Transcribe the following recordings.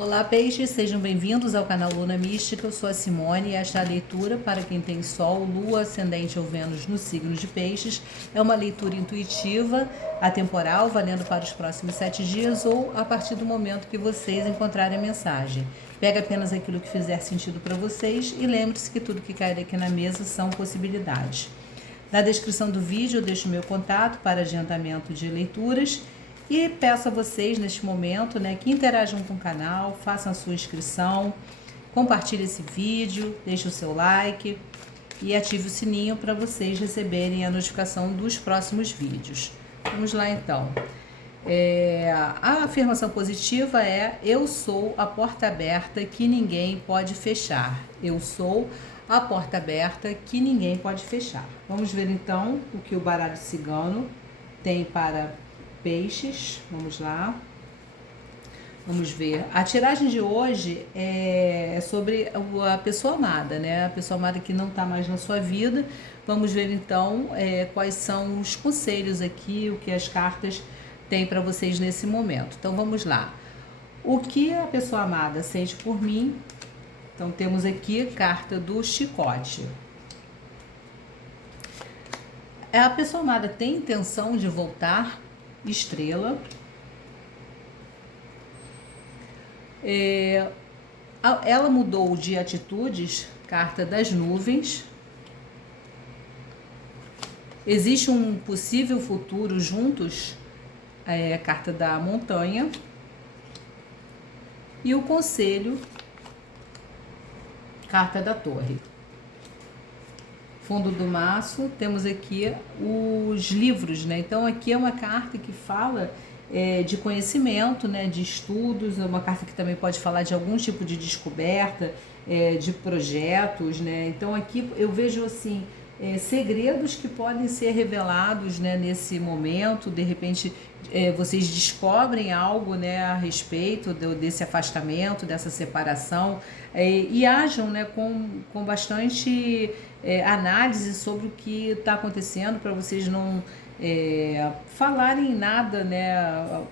Olá, peixes, sejam bem-vindos ao canal Luna Mística. Eu sou a Simone e esta é a leitura para quem tem Sol, Lua, Ascendente ou Vênus no signo de Peixes. É uma leitura intuitiva, atemporal, valendo para os próximos 7 dias ou a partir do momento que vocês encontrarem a mensagem. Pega apenas aquilo que fizer sentido para vocês e lembre-se que tudo que cair aqui na mesa são possibilidades. Na descrição do vídeo eu deixo meu contato para agendamento de leituras. E peço a vocês, neste momento, que interajam com o canal, façam a sua inscrição, compartilhe esse vídeo, deixe o seu like e ative o sininho para vocês receberem a notificação dos próximos vídeos. Vamos lá, então. A afirmação positiva é: eu sou a porta aberta que ninguém pode fechar. Eu sou a porta aberta que ninguém pode fechar. Vamos ver, então, o que o baralho cigano tem para Peixes. Vamos lá. Vamos ver. A tiragem de hoje é sobre a pessoa amada, né? A pessoa amada que não está mais na sua vida. Vamos ver então quais são os conselhos aqui, o que as cartas têm para vocês nesse momento. Então vamos lá. O que a pessoa amada sente por mim? Então temos aqui a carta do chicote. A pessoa amada tem intenção de voltar? Estrela. Ela mudou de atitudes, carta das nuvens. Existe um possível futuro juntos, carta da montanha. E o conselho, carta da torre. Fundo do maço, temos aqui os livros, né? Então aqui é uma carta que fala de conhecimento, né? De estudos, é uma carta que também pode falar de algum tipo de descoberta, de projetos, né? Então aqui eu vejo assim, segredos que podem ser revelados, né, nesse momento. De repente vocês descobrem algo, né, a respeito desse afastamento, dessa separação, e ajam, né, com bastante análise sobre o que está acontecendo, para vocês não falarem nada, né,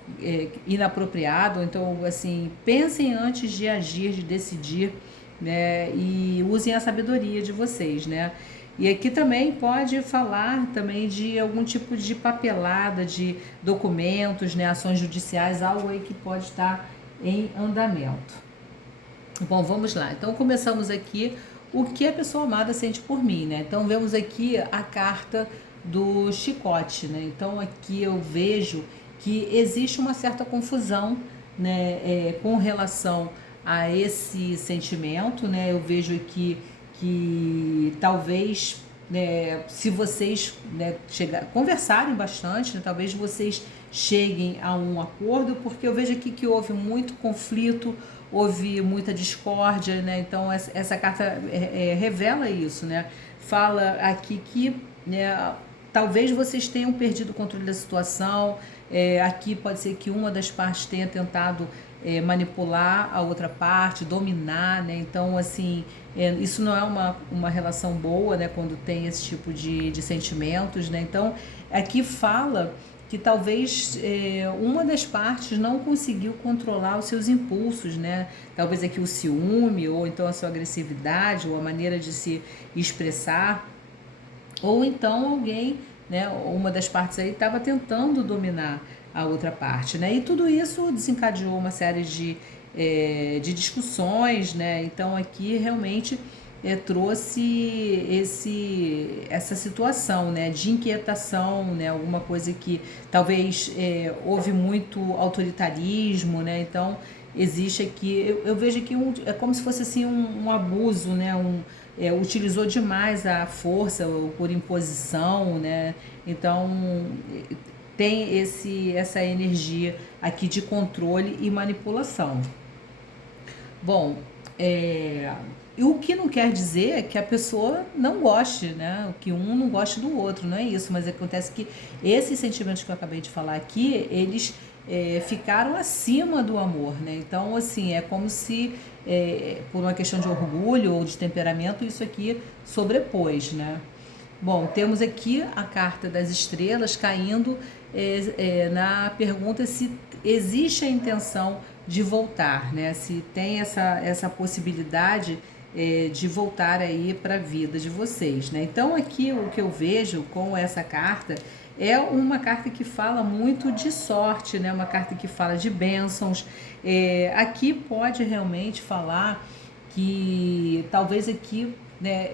inapropriado. Então, assim, pensem antes de agir, de decidir, né, e usem a sabedoria de vocês, né. E aqui também pode falar também de algum tipo de papelada, de documentos, né, ações judiciais, algo aí que pode estar em andamento. Bom, vamos lá. Então começamos aqui, o que a pessoa amada sente por mim, né? Então vemos aqui a carta do chicote, né? Então aqui eu vejo que existe uma certa confusão, né, com relação a esse sentimento, né? Eu vejo aqui que talvez, né, se vocês, né, conversarem bastante, né, talvez vocês cheguem a um acordo, porque eu vejo aqui que houve muito conflito, houve muita discórdia, né? Então essa carta revela isso, né? Fala aqui que, né, talvez vocês tenham perdido o controle da situação. Aqui pode ser que uma das partes tenha tentado manipular a outra parte, dominar, né? Então, assim, isso não é uma relação boa, né? Quando tem esse tipo de sentimentos, né? Então, aqui fala que talvez uma das partes não conseguiu controlar os seus impulsos, né? Talvez aqui o ciúme, ou então a sua agressividade, ou a maneira de se expressar, ou então alguém, né? Uma das partes aí estava tentando dominar a outra parte, né? E tudo isso desencadeou uma série de discussões, né? Então aqui realmente trouxe essa situação, né, de inquietação, né, alguma coisa que talvez houve muito autoritarismo, né? Então existe aqui, eu vejo aqui é como se fosse assim um abuso, né? Utilizou demais a força por imposição, né? Então tem essa energia aqui de controle e manipulação. Bom, e o que não quer dizer que a pessoa não goste, né? Que um não goste do outro, não é isso. Mas acontece que esses sentimentos que eu acabei de falar aqui, eles ficaram acima do amor, né? Então, assim, é como se, por uma questão de orgulho ou de temperamento, isso aqui sobrepôs, né? Bom, temos aqui a carta das estrelas caindo na pergunta se existe a intenção de voltar, né? Se tem essa possibilidade de voltar aí para a vida de vocês, né? Então aqui o que eu vejo com essa carta é uma carta que fala muito de sorte, né? Uma carta que fala de bênçãos. Aqui pode realmente falar que talvez aqui, né,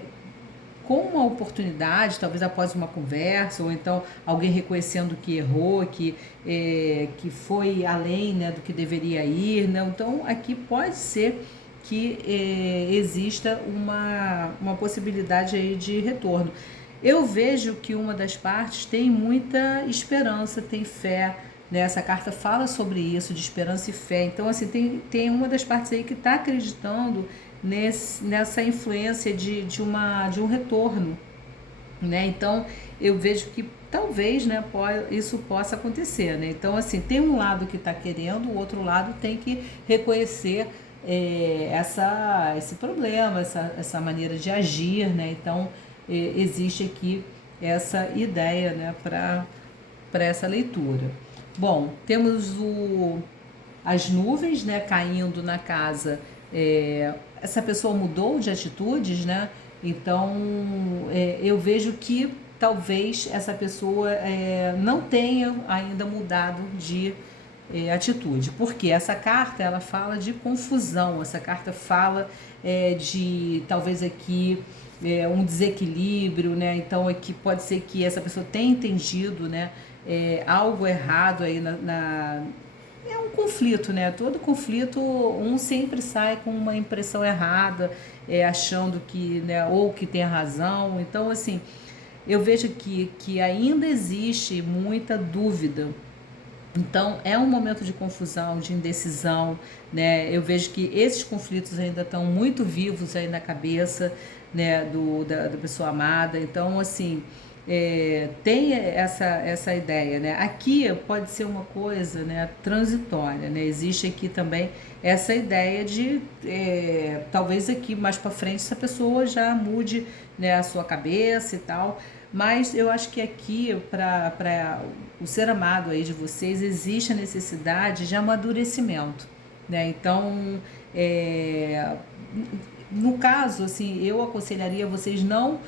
com uma oportunidade, talvez após uma conversa, ou então alguém reconhecendo que errou, que foi além, né, do que deveria ir, né? Então aqui pode ser que exista uma possibilidade aí de retorno. Eu vejo que uma das partes tem muita esperança, tem fé, né? Essa carta fala sobre isso, de esperança e fé. Então, assim, tem uma das partes aí que está acreditando nessa influência de um retorno, né? Então, eu vejo que talvez, né, isso possa acontecer, né? Então, assim, tem um lado que está querendo, o outro lado tem que reconhecer esse problema, essa maneira de agir, né? Então, existe aqui essa ideia, né, para essa leitura. Bom, temos as nuvens, né, caindo na casa. Essa pessoa mudou de atitudes, né? Então, eu vejo que talvez essa pessoa não tenha ainda mudado de atitude, porque essa carta ela fala de confusão, essa carta fala de talvez aqui um desequilíbrio, né? Então aqui pode ser que essa pessoa tenha entendido, né, algo errado aí é um conflito, né? Todo conflito, um sempre sai com uma impressão errada, achando que, né, ou que tem razão. Então, assim, eu vejo aqui que ainda existe muita dúvida. Então, é um momento de confusão, de indecisão, né? Eu vejo que esses conflitos ainda estão muito vivos aí na cabeça, né, da pessoa amada. Então, assim, tem essa ideia, né? Aqui pode ser uma coisa, né, transitória, né? Existe aqui também essa ideia de talvez aqui mais para frente essa pessoa já mude, né, a sua cabeça e tal. Mas eu acho que aqui, para o ser amado aí de vocês, existe a necessidade de amadurecimento, né? Então, no caso, assim, eu aconselharia vocês não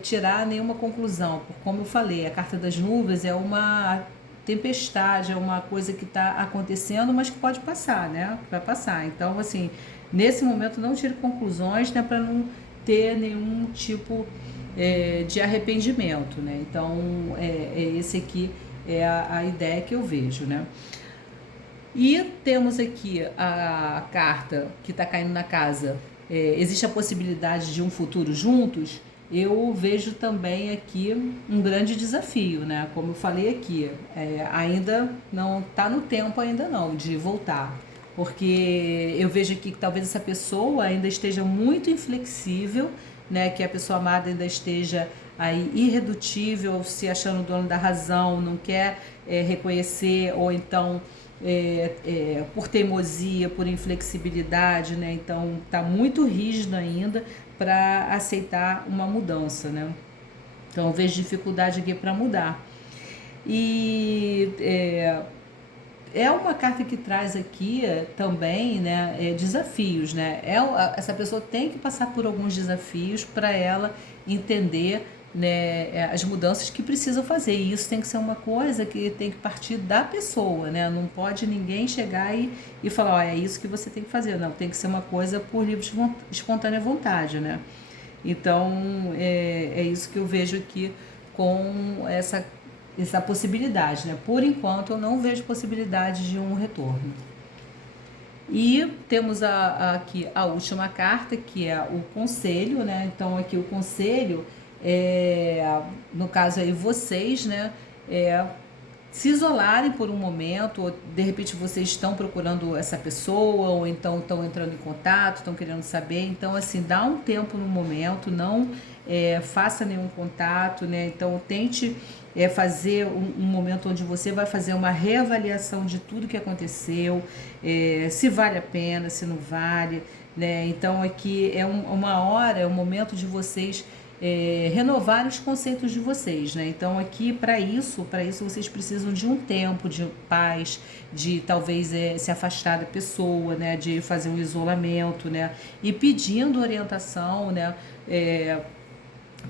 tirar nenhuma conclusão, porque como eu falei, a carta das nuvens é uma tempestade, é uma coisa que está acontecendo, mas que pode passar, né? Vai passar. Então, assim, nesse momento não tire conclusões, né, para não ter nenhum tipo de arrependimento, né? Então, esse aqui é a ideia que eu vejo, né? E temos aqui a carta que está caindo na casa. Existe a possibilidade de um futuro juntos? Eu vejo também aqui um grande desafio, né? Como eu falei aqui, ainda não está no tempo ainda não de voltar, porque eu vejo aqui que talvez essa pessoa ainda esteja muito inflexível, né? Que a pessoa amada ainda esteja aí irredutível, se achando dono da razão, não quer reconhecer, ou então por teimosia, por inflexibilidade, né? Então está muito rígido ainda para aceitar uma mudança, né? Então eu vejo dificuldade aqui para mudar. E é uma carta que traz aqui também, né, desafios, né? Essa pessoa tem que passar por alguns desafios para ela entender, né, as mudanças que precisam fazer. E isso tem que ser uma coisa que tem que partir da pessoa, né? Não pode ninguém chegar e falar, ó, é isso que você tem que fazer. Não, tem que ser uma coisa por livre espontânea vontade, né? Então, é isso que eu vejo aqui com essa possibilidade, né? Por enquanto, eu não vejo possibilidade de um retorno. E temos aqui a última carta, que é o conselho, né? Então, aqui o conselho, no caso aí vocês, né? Se isolarem por um momento, ou de repente vocês estão procurando essa pessoa, ou então estão entrando em contato, estão querendo saber. Então, assim, dá um tempo no momento, não faça nenhum contato, né? Então, tente fazer um momento onde você vai fazer uma reavaliação de tudo que aconteceu, se vale a pena, se não vale, né? Então, aqui é uma hora, é um momento de vocês renovar os conceitos de vocês, né? Então aqui para isso vocês precisam de um tempo de paz, de talvez se afastar da pessoa, né? De fazer um isolamento, né? E pedindo orientação, né?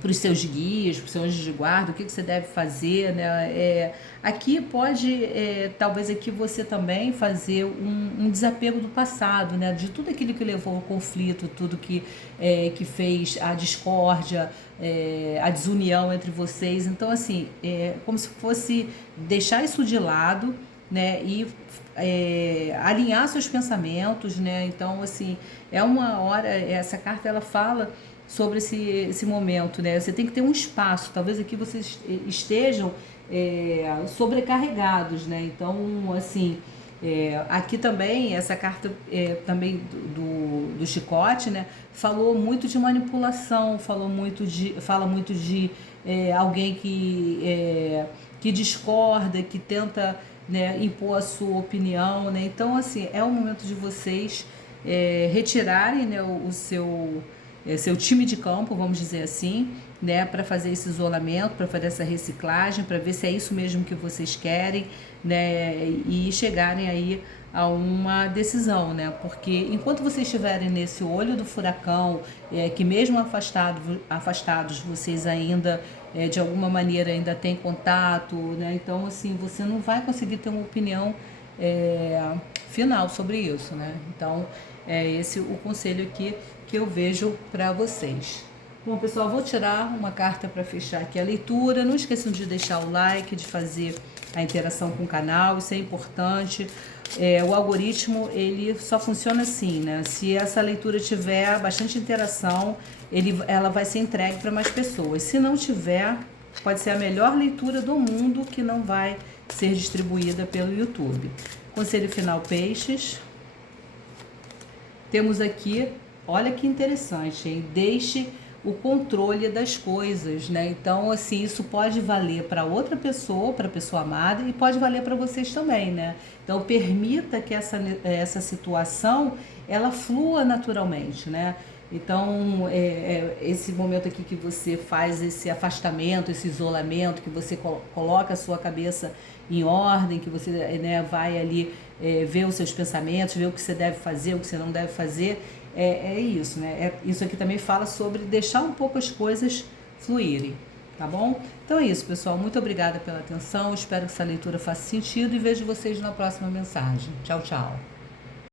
Para os seus guias, para os seus anjos de guarda, o que você deve fazer, né? Aqui pode, talvez aqui você também fazer um desapego do passado, né? De tudo aquilo que levou ao conflito, tudo que fez a discórdia, a desunião entre vocês. Então, assim, como se fosse deixar isso de lado, né? E alinhar seus pensamentos, né? Então, assim, é uma hora, essa carta ela fala sobre esse momento, né? Você tem que ter um espaço, talvez aqui vocês estejam sobrecarregados, né? Então, assim, aqui também, essa carta também do chicote, né? Falou muito de manipulação, fala muito de alguém que discorda, que tenta, né, impor a sua opinião, né? Então, assim, é o momento de vocês retirarem, né, o seu time de campo, vamos dizer assim, né, para fazer esse isolamento, para fazer essa reciclagem, para ver se é isso mesmo que vocês querem, né, e chegarem aí a uma decisão, né, porque enquanto vocês estiverem nesse olho do furacão, que mesmo afastados vocês ainda, de alguma maneira ainda têm contato, né, então assim, você não vai conseguir ter uma opinião final sobre isso, né, então é esse o conselho aqui que eu vejo para vocês. Bom, pessoal, vou tirar uma carta para fechar aqui a leitura. Não esqueçam de deixar o like, de fazer a interação com o canal, isso é importante. O algoritmo, ele só funciona assim, né? Se essa leitura tiver bastante interação, ela vai ser entregue para mais pessoas. Se não tiver, pode ser a melhor leitura do mundo que não vai ser distribuída pelo YouTube. Conselho final, peixes. Temos aqui, olha que interessante, hein? Deixe o controle das coisas, né? Então, assim, isso pode valer para outra pessoa, para a pessoa amada, e pode valer para vocês também, né? Então, permita que essa situação, ela flua naturalmente, né? Então, esse momento aqui que você faz esse afastamento, esse isolamento, que você coloca a sua cabeça em ordem, que você, né, vai ali ver os seus pensamentos, ver o que você deve fazer, o que você não deve fazer, isso, né? Isso aqui também fala sobre deixar um pouco as coisas fluírem, tá bom? Então é isso, pessoal. Muito obrigada pela atenção. Espero que essa leitura faça sentido e vejo vocês na próxima mensagem. Tchau, tchau.